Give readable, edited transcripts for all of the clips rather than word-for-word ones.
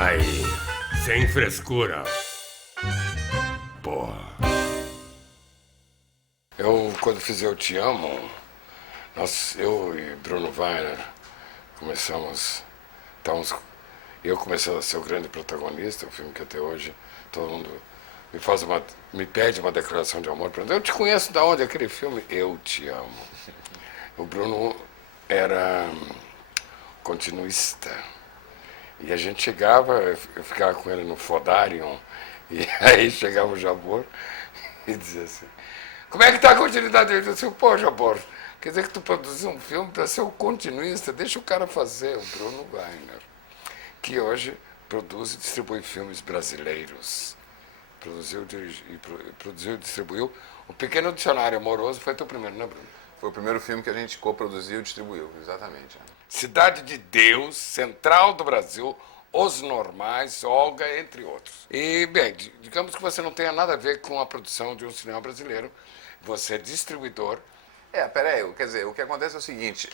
Aí, sem frescura. Porra. Eu, quando fiz Eu Te Amo, eu e Bruno Weiner eu comecei a ser o grande protagonista, o filme que até hoje todo mundo me pede uma declaração de amor. Eu te conheço da onde? Aquele filme Eu Te Amo. O Bruno era continuista. E a gente chegava, eu ficava com ele no Fodarion, e aí chegava o Jabor e dizia assim, como é que está a continuidade dele? Eu disse, pô, Jabor, quer dizer que tu produziu um filme para ser o continuista, deixa o cara fazer, o Bruno Weiner, que hoje produz e distribui filmes brasileiros. Produziu e distribuiu O Pequeno Dicionário Amoroso, foi teu primeiro, né, Bruno? Foi o primeiro filme que a gente coproduziu e distribuiu, exatamente. Cidade de Deus, Central do Brasil, Os Normais, Olga, entre outros. E, bem, digamos que você não tenha nada a ver com a produção de um cinema brasileiro, você é distribuidor. Peraí, quer dizer, o que acontece é o seguinte,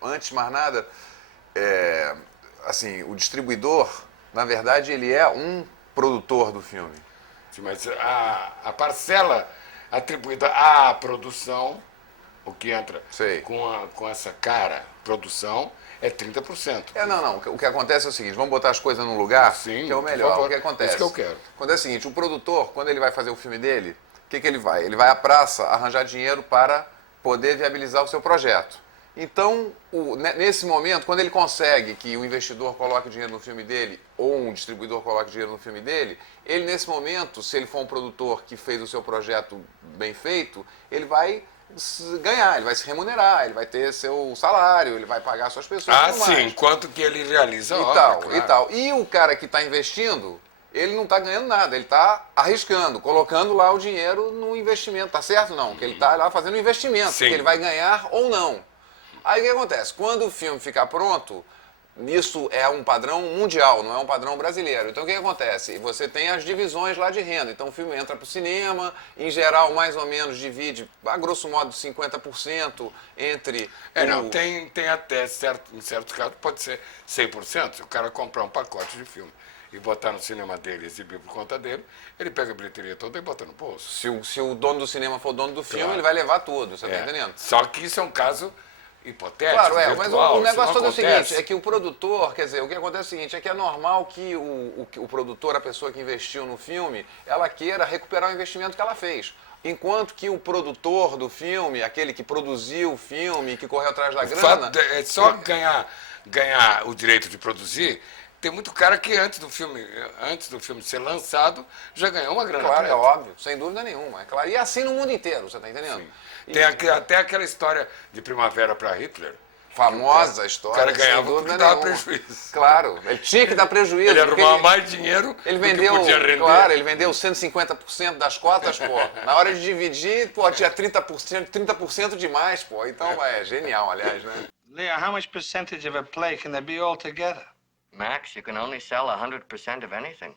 antes de mais nada, assim, o distribuidor, na verdade, ele é um produtor do filme. Sim, mas a parcela atribuída à produção, o que entra com essa cara, produção, é 30%. Não. O que acontece é o seguinte, vamos botar as coisas num lugar, sim, que é o melhor. favor, o que acontece? Isso que eu quero. Acontece o seguinte, o produtor, quando ele vai fazer o filme dele, o que ele vai? Ele vai à praça arranjar dinheiro para poder viabilizar o seu projeto. Então, nesse momento, quando ele consegue que o investidor coloque dinheiro no filme dele, ou um distribuidor coloque dinheiro no filme dele, ele, nesse momento, se ele for um produtor que fez o seu projeto bem feito, ele vai ganhar, ele vai se remunerar, ele vai ter seu salário, ele vai pagar suas pessoas. Sim, quanto que ele realiza a obra, e tal. E o cara que está investindo, ele não está ganhando nada, ele está arriscando, colocando lá o dinheiro no investimento, tá certo? Não, que ele está lá fazendo um investimento, que ele vai ganhar ou não. Aí o que acontece? Quando o filme ficar pronto, isso é um padrão mundial, não é um padrão brasileiro. Então o que acontece? Você tem as divisões lá de renda. Então o filme entra para o cinema, em geral mais ou menos divide, a grosso modo, 50% entre... Tem até, em certos casos, pode ser 100%. Se o cara comprar um pacote de filme e botar no cinema dele, exibir por conta dele, ele pega a bilheteria toda e bota no bolso. Se o dono do cinema for o dono do filme, ele vai levar tudo, você está entendendo? Só que isso é um caso hipotético, claro, virtual, mas o negócio todo é o seguinte, é que o produtor, quer dizer, o que acontece é o seguinte, é que é normal que o produtor, a pessoa que investiu no filme, ela queira recuperar o investimento que ela fez. Enquanto que o produtor do filme, aquele que produziu o filme, que correu atrás da grana... É só ganhar o direito de produzir. Tem muito cara que antes do filme ser lançado, já ganhou uma grana. Claro, é óbvio, sem dúvida nenhuma. É claro. E assim no mundo inteiro, você está entendendo? Tem até aquela história de Primavera para Hitler. Famosa história. O cara ganhava porque dava prejuízo. Claro, ele tinha que dar prejuízo. Ele arrumava mais dinheiro ele vendeu, do que podia render. Claro, ele vendeu 150% das cotas, pô. Na hora de dividir, pô, tinha 30% demais, pô. Então é genial, aliás, né? Leah, how much percentage of a play can there be altogether? Max, you can only sell 100% of anything.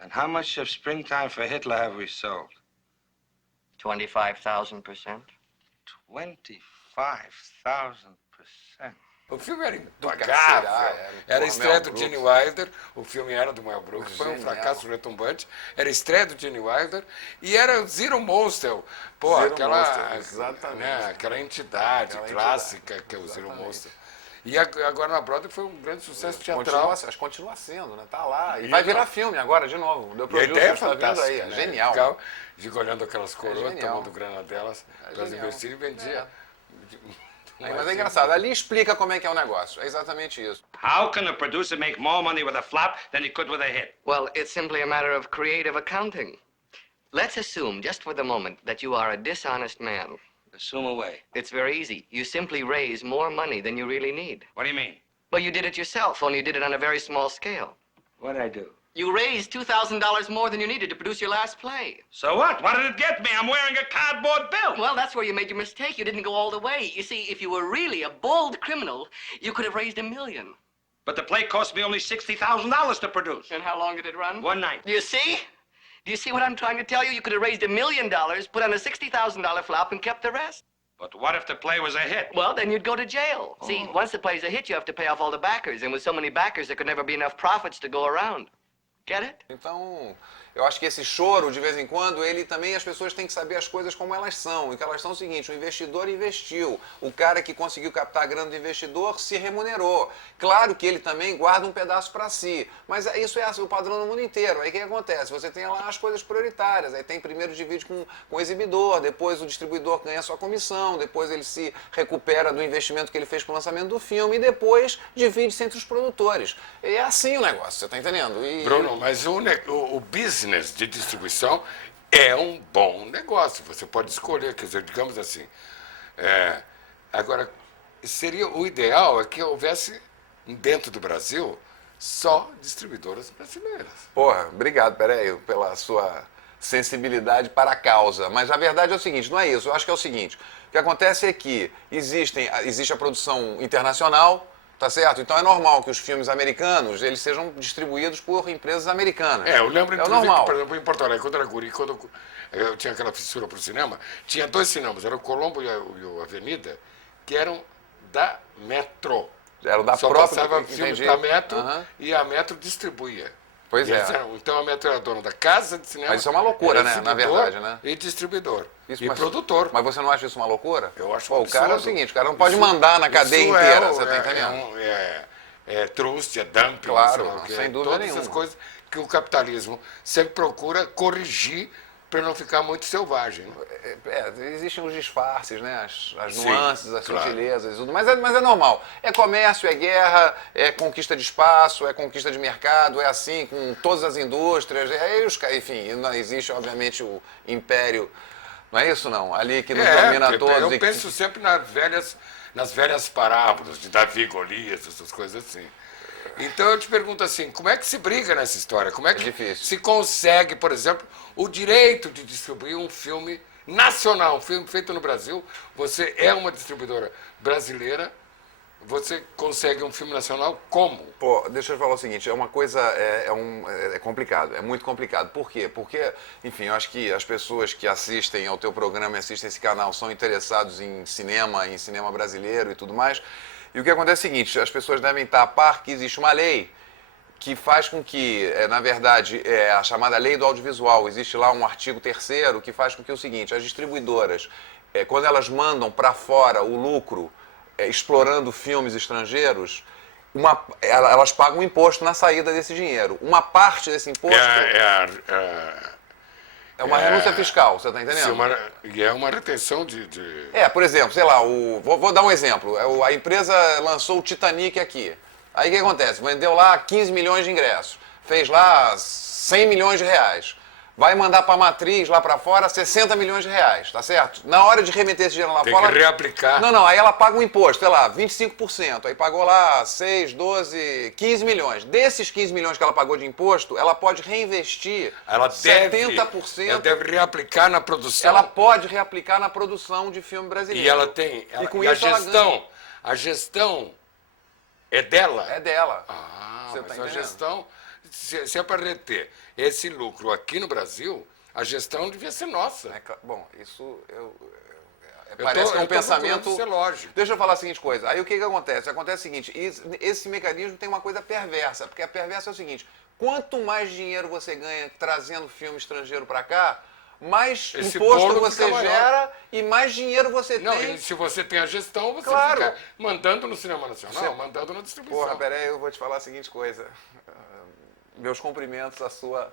And how much of Springtime for Hitler have we sold? 25,000%. 25,000%. O filme era impagável. Era a estreia do Gene Wilder, o filme era do Mel Brooks, foi um fracasso retumbante. Era a estreia do Gene Wilder e era o Zero Monster. Pô, aquela entidade clássica que é o Zero Monster. E agora na Broadway foi um grande sucesso teatral. Continua sendo, né? Tá lá. E vai virar filme agora, de novo. E a ideia é fantástica, aí. né? Genial. Fica olhando aquelas coroas, tomando grana delas, para investir e vendia. Mas é engraçado. Ali explica como é que é o negócio. É exatamente isso. How can a producer make more money with a flop than he could with a hit? Well, it's simply a matter of creative accounting. Let's assume, just for the moment, that you are a dishonest man. Assume away. It's very easy. You simply raise more money than you really need. What do you mean? Well, you did it yourself, only you did it on a very small scale. What did I do? You raised $2,000 more than you needed to produce your last play. So what? What did it get me? I'm wearing a cardboard bill. Well, that's where you made your mistake. You didn't go all the way. You see, if you were really a bold criminal, you could have raised $1 million. But the play cost me only $60,000 to produce. And how long did it run? One night. Do you see? Do you see what I'm trying to tell you? You could have raised $1 million, put on a $60,000 flop, and kept the rest. But what if the play was a hit? Well, then you'd go to jail. See, once the play's a hit, you have to pay off all the backers. And with so many backers, there could never be enough profits to go around. Get it? Então, eu acho que esse choro, de vez em quando, ele também, as pessoas têm que saber as coisas como elas são. E que elas são o seguinte, o investidor investiu. O cara que conseguiu captar a grana do investidor se remunerou. Claro que ele também guarda um pedaço para si. Mas isso é o padrão no mundo inteiro. Aí o que acontece? Você tem lá as coisas prioritárias. Aí tem primeiro divide com o exibidor, depois o distribuidor ganha sua comissão, depois ele se recupera do investimento que ele fez para o lançamento do filme e depois divide-se entre os produtores. E é assim o negócio, você está entendendo? Bruno, mas o business de distribuição é um bom negócio. Você pode escolher, quer dizer, digamos assim. Agora, seria o ideal é que houvesse dentro do Brasil só distribuidoras brasileiras. Porra, obrigado, peraí, pela sua sensibilidade para a causa. Mas a verdade é o seguinte, não é isso. Eu acho que é o seguinte, o que acontece é que existe a produção internacional, tá certo? Então é normal que os filmes americanos, eles sejam distribuídos por empresas americanas. Eu lembro, inclusive, normal. por exemplo, em Porto Alegre, quando era guri, quando eu tinha aquela fissura pro cinema, tinha 2 cinemas, era o Colombo e a Avenida, que eram da Metro. Era da Só própria... passava filme entendi. da Metro Aham. e a Metro distribuía. Pois E é. eles então a Metro era dona da casa de cinema. Mas isso é uma loucura, era né? Na exibidor verdade, né? E distribuidor. Isso, e mas- produtor. Mas você não acha isso uma loucura? Eu acho Pô, um o cara é o absurdo. seguinte, o cara não pode Isso- mandar na cadeia isso inteira, você tá entendendo? É trust, é dumping, Claro, sei lá o quê. sem dúvida Todas essas nenhuma. coisas que o capitalismo sempre procura corrigir para não ficar muito selvagem. Né? Existem os disfarces, né? As Sim, nuances, as claro. sutilezas, tudo. Mas é normal. É comércio, é guerra, é conquista de espaço, é conquista de mercado, é assim com todas as indústrias. Enfim, não existe, obviamente, o império. Não é isso, não? Ali que nos domina porque todos. eu e que- penso sempre nas velhas parábolas de Davi e Golias, essas coisas assim. Então eu te pergunto assim, como é que se briga nessa história? Como é que difícil. se consegue, por exemplo, o direito de distribuir um filme nacional, um filme feito no Brasil? Você é uma distribuidora brasileira, você consegue um filme nacional como? Pô, deixa eu falar o seguinte, é uma coisa, é complicado, é muito complicado. Por quê? Porque, enfim, eu acho que as pessoas que assistem ao teu programa e assistem esse canal são interessados em cinema brasileiro e tudo mais. E o que acontece é o seguinte, as pessoas devem estar a par que existe uma lei que faz com que, na verdade, a chamada lei do audiovisual, existe lá um artigo 3º que faz com que o seguinte, as distribuidoras, quando elas mandam para fora o lucro, explorando filmes estrangeiros, elas pagam um imposto na saída desse dinheiro. Uma parte desse imposto é uma renúncia fiscal, você está entendendo? E é uma retenção de... Por exemplo, sei lá, vou dar um exemplo. A empresa lançou o Titanic aqui. Aí o que acontece? Vendeu lá 15 milhões de ingressos. Fez lá 100 milhões de reais. Vai mandar para a matriz lá para fora 60 milhões de reais, tá certo? Na hora de remeter esse dinheiro lá Tem fora... que reaplicar. Não, aí ela paga um imposto, sei lá, 25%. Aí pagou lá 6, 12, 15 milhões. Desses 15 milhões que ela pagou de imposto, ela pode reinvestir Ela 70%. Ela deve reaplicar na produção. Ela pode reaplicar na produção de filme brasileiro. E ela tem... E com e a isso ela ganha. gestão é dela? É dela. Mas Você tá a entendendo? gestão, se é para reter esse lucro aqui no Brasil, a gestão devia ser nossa. Bom, isso Eu parece que é um tô pensamento... procurando ser lógico. Deixa eu falar a seguinte coisa. Aí o que acontece? Acontece o seguinte, esse mecanismo tem uma coisa perversa, porque a perversa é o seguinte, quanto mais dinheiro você ganha trazendo filme estrangeiro para cá, mais Esse imposto bolo você fica maior. gera e mais dinheiro você Não, tem. e se você tem a gestão, você Claro. fica mandando no cinema nacional, mandando na distribuição. Porra, peraí, eu vou te falar a seguinte coisa. Meus cumprimentos à sua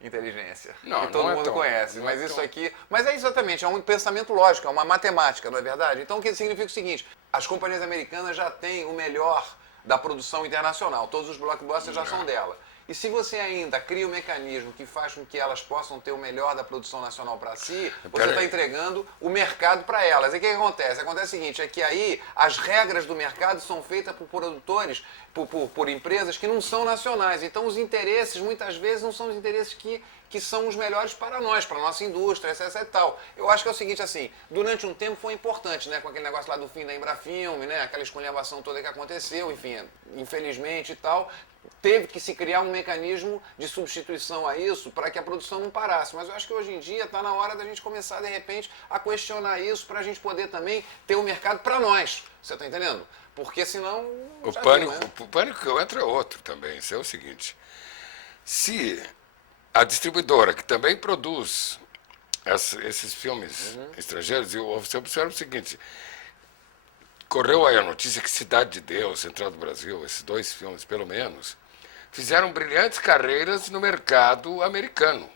inteligência. Não, que todo não é mundo tão, conhece. não Mas é isso tão. aqui... Mas é exatamente, é um pensamento lógico, é uma matemática, não é verdade? Então o que significa o seguinte, as companhias americanas já têm o melhor da produção internacional, todos os blockbusters já são dela. E se você ainda cria um mecanismo que faz com que elas possam ter o melhor da produção nacional para si, você está entregando o mercado para elas. E o que acontece? Acontece o seguinte, é que aí as regras do mercado são feitas por produtores, por empresas que não são nacionais. Então os interesses, muitas vezes, não são os interesses que que são os melhores para nós, para a nossa indústria, etc e tal. Eu acho que é o seguinte, assim, durante um tempo foi importante, né, com aquele negócio lá do fim da Embrafilme, né, aquela esculhambação toda que aconteceu, enfim, infelizmente e tal, teve que se criar um mecanismo de substituição a isso para que a produção não parasse. Mas eu acho que hoje em dia está na hora da gente começar, de repente, a questionar isso para a gente poder também ter um mercado para nós. Você está entendendo? Porque senão... O pânico que eu entro é outro também. Isso é o seguinte, se a distribuidora, que também produz esses filmes estrangeiros, e você observa o seguinte, correu aí a notícia que Cidade de Deus, Central do Brasil, esses 2 filmes, pelo menos, fizeram brilhantes carreiras no mercado americano.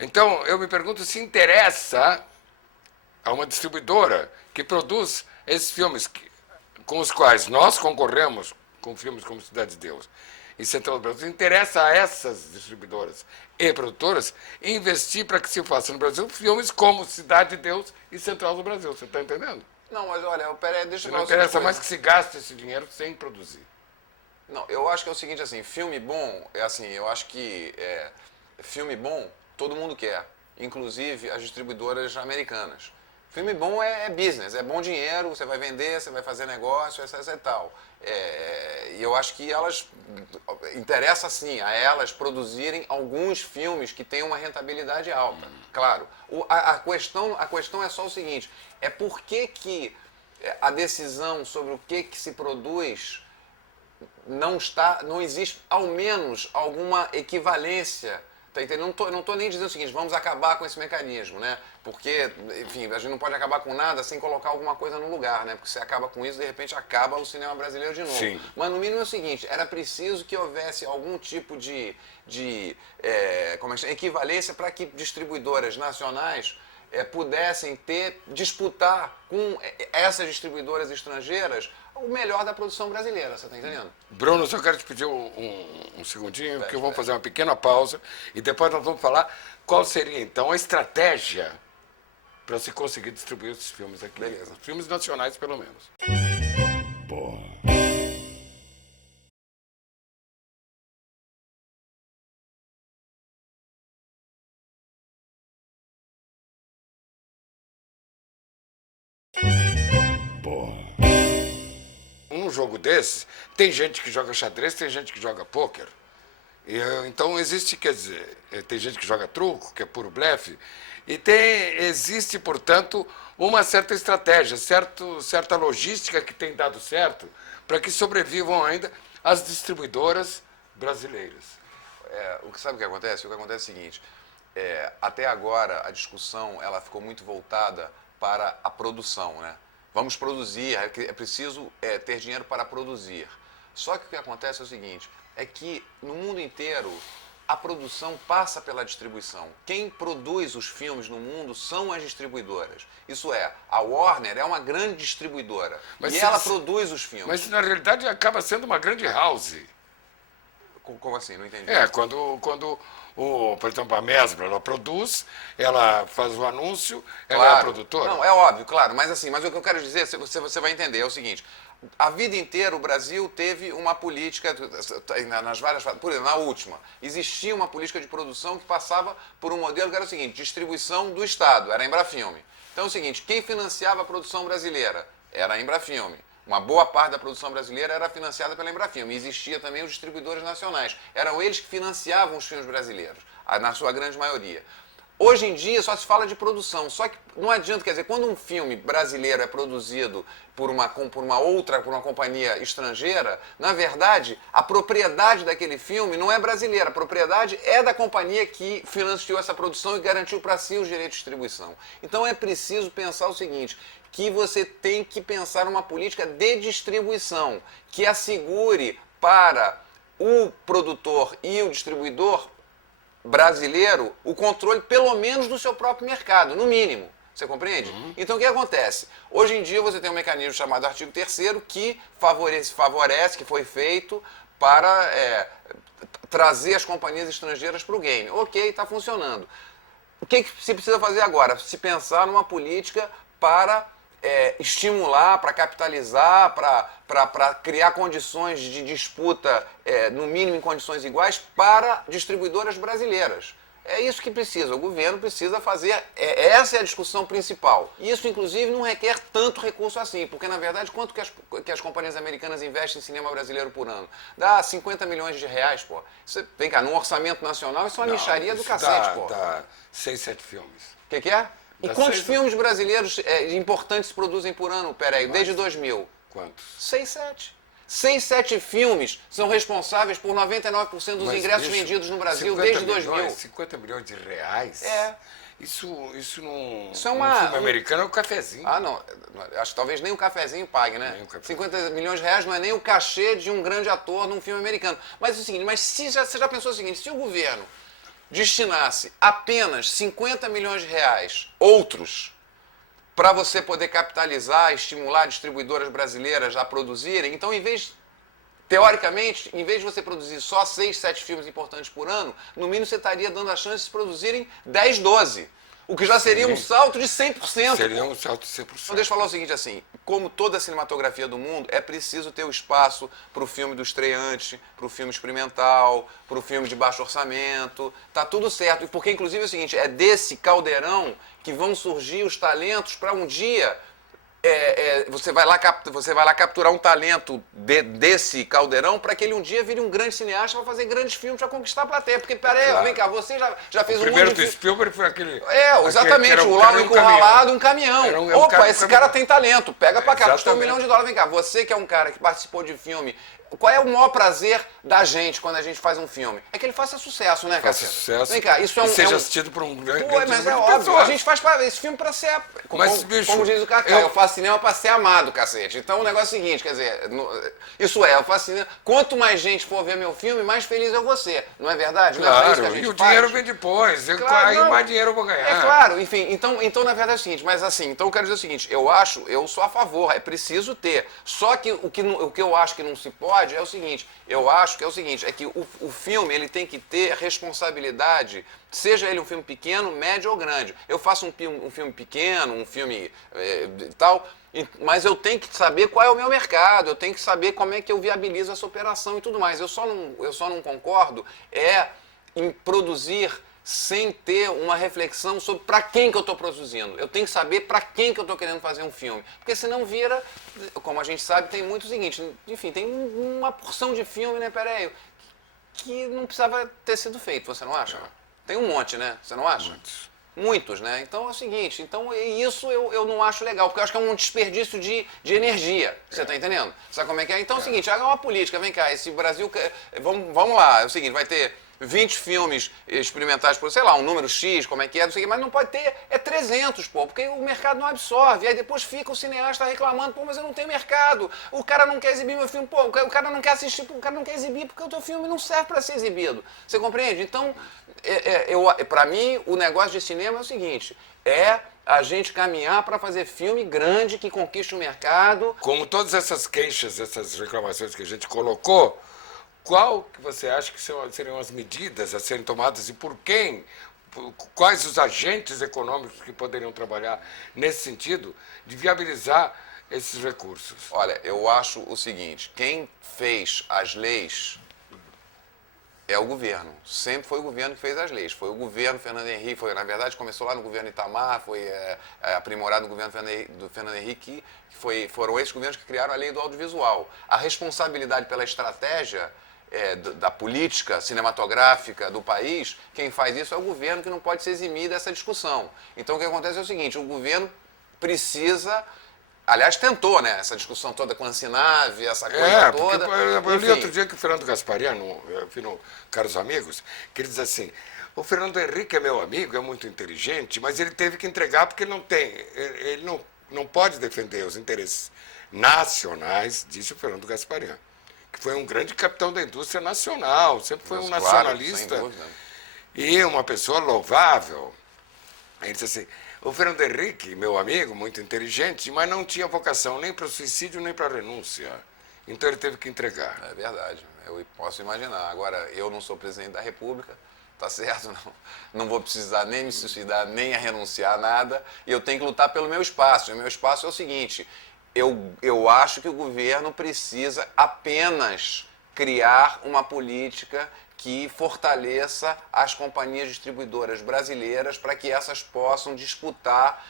Então, eu me pergunto se interessa a uma distribuidora que produz esses filmes com os quais nós concorremos com filmes como Cidade de Deus e Central do Brasil, interessa a essas distribuidoras e produtoras investir para que se faça no Brasil filmes como Cidade de Deus e Central do Brasil. Você está entendendo? Não, mas olha, peraí, deixa eu falar. Não interessa mais que se gaste esse dinheiro sem produzir. Não, eu acho que é o seguinte, assim, filme bom, eu acho que filme bom todo mundo quer, inclusive as distribuidoras americanas. Filme bom é business, é bom dinheiro, você vai vender, você vai fazer negócio, etc e tal. E eu acho que interessa sim a elas produzirem alguns filmes que tenham uma rentabilidade alta. Claro, a questão é só o seguinte, é por que a decisão sobre o que se produz não existe ao menos alguma equivalência. Tá entendendo? Não tô nem dizendo o seguinte, vamos acabar com esse mecanismo, né? Porque, enfim, a gente não pode acabar com nada sem colocar alguma coisa no lugar, né? Porque se acaba com isso, de repente acaba o cinema brasileiro de novo. Sim. Mas no mínimo é o seguinte, era preciso que houvesse algum tipo de equivalência para que distribuidoras nacionais pudessem disputar com essas distribuidoras estrangeiras o melhor da produção brasileira, você está entendendo? Bruno, só quero te pedir um segundinho, que eu vou fazer uma pequena pausa e depois nós vamos falar qual seria, então, a estratégia para se conseguir distribuir esses filmes aqui. Beleza. Os filmes nacionais, pelo menos. Um jogo desse, tem gente que joga xadrez, tem gente que joga pôquer. Então existe, quer dizer, tem gente que joga truco, que é puro blefe, e existe, portanto, uma certa estratégia, certa logística que tem dado certo para que sobrevivam ainda as distribuidoras brasileiras. Sabe o que acontece? O que acontece é o seguinte, até agora a discussão ela ficou muito voltada para a produção, né? Vamos produzir, é preciso ter dinheiro para produzir. Só que o que acontece é o seguinte, é que no mundo inteiro a produção passa pela distribuição. Quem produz os filmes no mundo são as distribuidoras. Isso é, a Warner é uma grande distribuidora e ela produz os filmes. Mas na realidade acaba sendo uma grande house. Como assim? Não entendi. Quando por exemplo, a Mesbla, ela produz, ela faz o anúncio, ela Claro. é a produtora. Não, é óbvio, claro, mas o que eu quero dizer, você vai entender, é o seguinte, a vida inteira o Brasil teve uma política, nas várias fases, por exemplo, na última, existia uma política de produção que passava por um modelo que era o seguinte, distribuição do Estado, era a Embrafilme. Então é o seguinte, quem financiava a produção brasileira? Era a Embrafilme. Uma boa parte da produção brasileira era financiada pela Embrafilme. E existia também os distribuidores nacionais. Eram eles que financiavam os filmes brasileiros, na sua grande maioria. Hoje em dia só se fala de produção, só que não adianta, quer dizer, quando um filme brasileiro é produzido por uma companhia estrangeira, na verdade, a propriedade daquele filme não é brasileira, a propriedade é da companhia que financiou essa produção e garantiu para si os direitos de distribuição. Então é preciso pensar o seguinte, que você tem que pensar uma política de distribuição, que assegure para o produtor e o distribuidor brasileiro o controle pelo menos do seu próprio mercado, no mínimo. Você compreende? Então o que acontece? Hoje em dia você tem um mecanismo chamado artigo 3º que favorece, que foi feito para trazer as companhias estrangeiras para o game. Ok, está funcionando. O que se precisa fazer agora? Se pensar numa política para estimular, para capitalizar, para criar condições de disputa, no mínimo em condições iguais, para distribuidoras brasileiras. É isso que precisa, o governo precisa fazer, essa é a discussão principal. Isso, inclusive, não requer tanto recurso assim, porque, na verdade, quanto que as companhias americanas investem em cinema brasileiro por ano? Dá 50 milhões de reais, pô. Vem cá, no orçamento nacional, isso é uma mixaria do cacete, pô. Dá 6, 7 filmes. O que é? E Dá quantos 6, filmes brasileiros importantes se produzem por ano, peraí, desde 2000? Quantos? 6, 7. 6, 7 filmes são responsáveis por 99% dos ingressos vendidos no Brasil desde 2000. 50 milhões de reais? Isso não... Isso é um filme americano é um cafezinho. Ah, não. Acho que talvez nem o cafezinho pague, né? 50 milhões de reais não é nem o cachê de um grande ator num filme americano. Mas é o seguinte, você já pensou o seguinte, se o governo destinasse apenas 50 milhões de reais, outros, para você poder capitalizar, estimular distribuidoras brasileiras a produzirem, então, teoricamente, em vez de você produzir só 6, 7 filmes importantes por ano, no mínimo você estaria dando a chance de produzirem 10, 12. O que já seria um salto de 100%. Seria um salto de 100%. Então deixa eu falar o seguinte, assim, como toda a cinematografia do mundo, é preciso ter o espaço para o filme do estreante, para o filme experimental, para o filme de baixo orçamento, tá tudo certo. Porque, inclusive, é o seguinte, é desse caldeirão que vão surgir os talentos para um dia... você vai lá capturar um talento desse caldeirão para que ele um dia vire um grande cineasta para fazer grandes filmes para conquistar a plateia. Porque, peraí, vem cá, você já fez um monte de... O primeiro do Spielberg foi aquele... exatamente, o lá encurralado, um caminhão. Opa, esse cara tem talento, pega pra cá, custou $1 milhão. Vem cá, você que é um cara que participou de filme, qual é o maior prazer da gente quando a gente faz um filme? É que ele faça sucesso, né, Faça sucesso. Vem cá, isso é um... E seja assistido por um grande mas é óbvio, a gente faz esse filme pra ser... Como diz o Cacá, eu faço cinema pra ser amado, cacete. Então o negócio é o seguinte, quer dizer, eu faço cinema... Quanto mais gente for ver meu filme, mais feliz eu vou ser. Não é verdade? Claro, não é e o dinheiro vem depois. Aí mais dinheiro eu vou ganhar. É claro, enfim, então na verdade é o seguinte, mas assim, então eu quero dizer o seguinte, eu sou a favor, é preciso ter. Só que o que eu acho que não se pode é o seguinte, é que o filme ele tem que ter responsabilidade, seja ele um filme pequeno, médio ou grande. Eu faço um filme pequeno, um filme tal, mas eu tenho que saber qual é o meu mercado, eu tenho que saber como é que eu viabilizo essa operação e tudo mais. Eu só não concordo em produzir sem ter uma reflexão sobre para quem que eu estou produzindo. Eu tenho que saber para quem que eu estou querendo fazer um filme. Porque senão vira, como a gente sabe, tem muito o seguinte, enfim, tem uma porção de filme, né, peraí, que não precisava ter sido feito, você não acha? Tem um monte, né? Você não acha? Muitos, né? Então é o seguinte, isso eu não acho legal, porque eu acho que é um desperdício de energia, você tá entendendo? Sabe como é que é? Então é o seguinte, haga uma política, vem cá, esse Brasil, vamos lá, é o seguinte, vai ter 20 filmes experimentais por, sei lá, um número X, como é que é, não sei o que, mas não pode ter, 300, pô, porque o mercado não absorve, aí depois fica o cineasta reclamando, pô, mas eu não tenho mercado, o cara não quer exibir meu filme, pô, o cara não quer assistir, o cara não quer exibir porque o teu filme não serve para ser exibido, você compreende? Então, para mim, o negócio de cinema é o seguinte, a gente caminhar para fazer filme grande que conquiste o mercado. Como todas essas queixas, essas reclamações que a gente colocou, qual que você acha que seriam as medidas a serem tomadas e por quem? Quais os agentes econômicos que poderiam trabalhar nesse sentido de viabilizar esses recursos? Olha, eu acho o seguinte, quem fez as leis é o governo. Sempre foi o governo que fez as leis. Foi o governo Fernando Henrique, na verdade começou lá no governo Itamar, foi aprimorado no governo do Fernando Henrique, foram esses governos que criaram a lei do audiovisual. A responsabilidade pela estratégia da política cinematográfica do país, quem faz isso é o governo, que não pode se eximir dessa discussão. Então o que acontece é o seguinte, o governo precisa, aliás tentou, né, essa discussão toda com a Ancinave, essa coisa toda. Porque, por exemplo, eu li outro dia que o Fernando Gaspariano, eu vi no Caros Amigos, que ele diz assim, o Fernando Henrique é meu amigo, é muito inteligente, mas ele teve que entregar porque ele não pode defender os interesses nacionais, disse o Fernando Gaspariano, que foi um grande capitão da indústria nacional, sempre foi um nacionalista e uma pessoa louvável. Aí ele disse assim, o Fernando Henrique, meu amigo, muito inteligente, mas não tinha vocação nem para o suicídio nem para a renúncia. Então ele teve que entregar. É verdade, eu posso imaginar. Agora, eu não sou presidente da República, tá certo? Não vou precisar nem me suicidar, nem a renunciar a nada, e eu tenho que lutar pelo meu espaço. E o meu espaço é o seguinte, eu acho que o governo precisa apenas criar uma política que fortaleça as companhias distribuidoras brasileiras para que essas possam disputar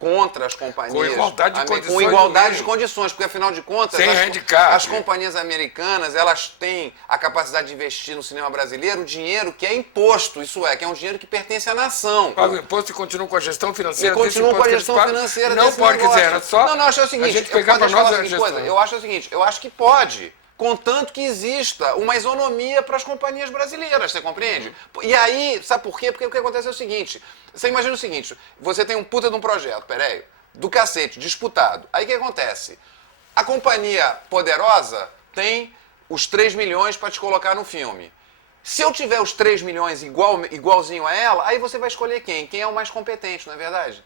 contra as companhias... Com igualdade de condições. Com igualdade de condições, porque afinal de contas... Sem handicap. As companhias americanas, elas têm a capacidade de investir no cinema brasileiro o dinheiro que é imposto, isso é, que é um dinheiro que pertence à nação. Paga o imposto e continuam com a gestão E financeira. continuam com a gestão financeira Não desse pode negócio. dizer, era só Não, acho o seguinte, a gente pegar para nós a gestão. eu acho o seguinte, eu acho que pode, contanto que exista uma isonomia para as companhias brasileiras, você compreende? E aí, sabe por quê? Porque o que acontece é o seguinte, você imagina o seguinte, você tem um puta de um projeto, peraí, do cacete, disputado. Aí o que acontece? A companhia poderosa tem os 3 milhões para te colocar no filme. Se eu tiver os 3 milhões igualzinho a ela, aí você vai escolher quem? Quem é o mais competente, não é verdade?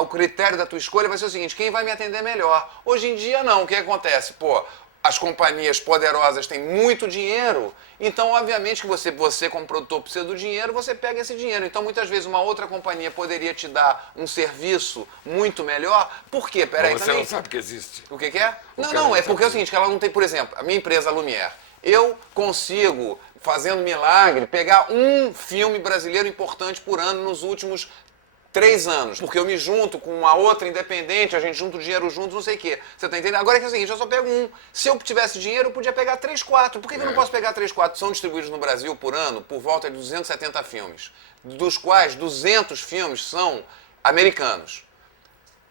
O critério da tua escolha vai ser o seguinte, quem vai me atender melhor? Hoje em dia não, o que acontece? Pô, as companhias poderosas têm muito dinheiro, então obviamente que você como produtor precisa do dinheiro, você pega esse dinheiro. Então muitas vezes uma outra companhia poderia te dar um serviço muito melhor. Por quê? Peraí, Mas você não sabe que existe. O que é? Não, é porque é o seguinte, que ela não tem, por exemplo, a minha empresa Lumière, eu consigo, fazendo milagre, pegar um filme brasileiro importante por ano nos últimos 3 anos, porque eu me junto com uma outra independente, a gente junta o dinheiro juntos, não sei o quê. Você tá entendendo? Agora é que é o seguinte, eu só pego um. Se eu tivesse dinheiro, eu podia pegar 3, 4. Por que eu não posso pegar 3, 4? São distribuídos no Brasil por ano por volta de 270 filmes, dos quais 200 filmes são americanos.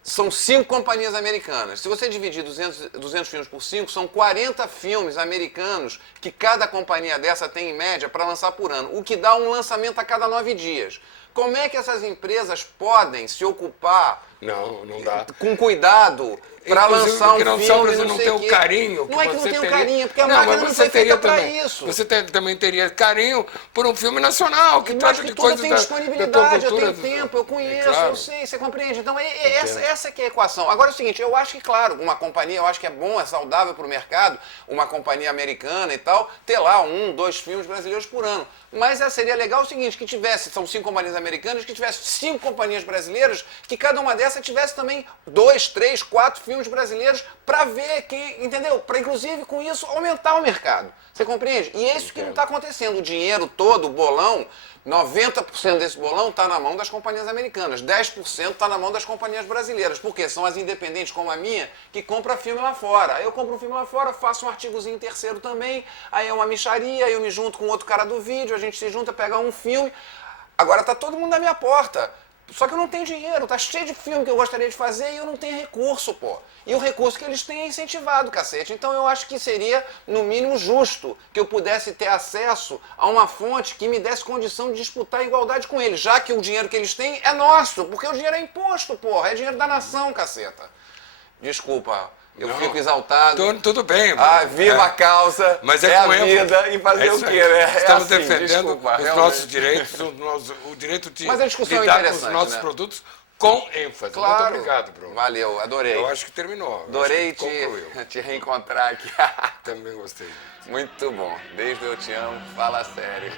São 5 companhias americanas. Se você dividir 200 filmes por 5, são 40 filmes americanos que cada companhia dessa tem em média para lançar por ano, o que dá um lançamento a cada 9 dias. Como é que essas empresas podem se ocupar Não dá. com cuidado para lançar um filme, não tem o carinho que não é que não você tem o teria. carinho, porque a máquina não foi feita para isso. Você também teria carinho por um filme nacional que trata de coisas tem da disponibilidade, tua cultura, eu tenho tempo, eu conheço, claro. eu sei, você compreende? Então essa que é a equação. Agora é o seguinte, eu acho que, claro, uma companhia, eu acho que é bom, é saudável para o mercado, uma companhia americana e tal, ter lá 1, 2 filmes brasileiros por ano. Mas seria legal o seguinte, que tivesse, são 5 companhias americanas, que tivesse 5 companhias brasileiras, que cada uma dessas tivesse também 2, 3, 4 filmes brasileiros para ver quem, entendeu? Para inclusive com isso aumentar o mercado. Você compreende? E é isso que não está acontecendo. O dinheiro todo, o bolão, 90% desse bolão está na mão das companhias americanas, 10% está na mão das companhias brasileiras. Por quê? São as independentes como a minha que compram filme lá fora. Aí eu compro um filme lá fora, faço um artigozinho terceiro também, aí é uma mixaria, aí eu me junto com outro cara do vídeo, a gente se junta, pega um filme. Agora tá todo mundo na minha porta. Só que eu não tenho dinheiro, tá cheio de filme que eu gostaria de fazer e eu não tenho recurso, pô. E o recurso que eles têm é incentivado, cacete. Então eu acho que seria, no mínimo, justo que eu pudesse ter acesso a uma fonte que me desse condição de disputar a igualdade com eles, já que o dinheiro que eles têm é nosso, porque o dinheiro é imposto, porra, é dinheiro da nação, caceta. Desculpa. Eu fico exaltado. Tudo bem. Viva a causa, mas é a vida e fazer o quê, né? Estamos assim, defendendo desculpa, os nossos direitos, o direito de mas a discussão lidar é com os interessante, nossos né? produtos com ênfase. Claro. Muito obrigado, Bruno. Valeu, adorei. Eu acho que terminou. Adorei concluiu. te reencontrar aqui. Também gostei. Muito bom. Desde Eu Te Amo, fala sério.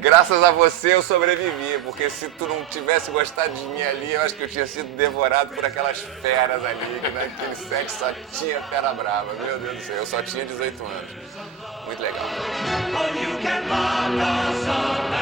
Graças a você eu sobrevivi, porque se tu não tivesse gostado de mim ali, eu acho que eu tinha sido devorado por aquelas feras ali, que naquele set só tinha fera brava. Meu Deus do céu, eu só tinha 18 anos. Muito legal. Oh, you can rock us all night.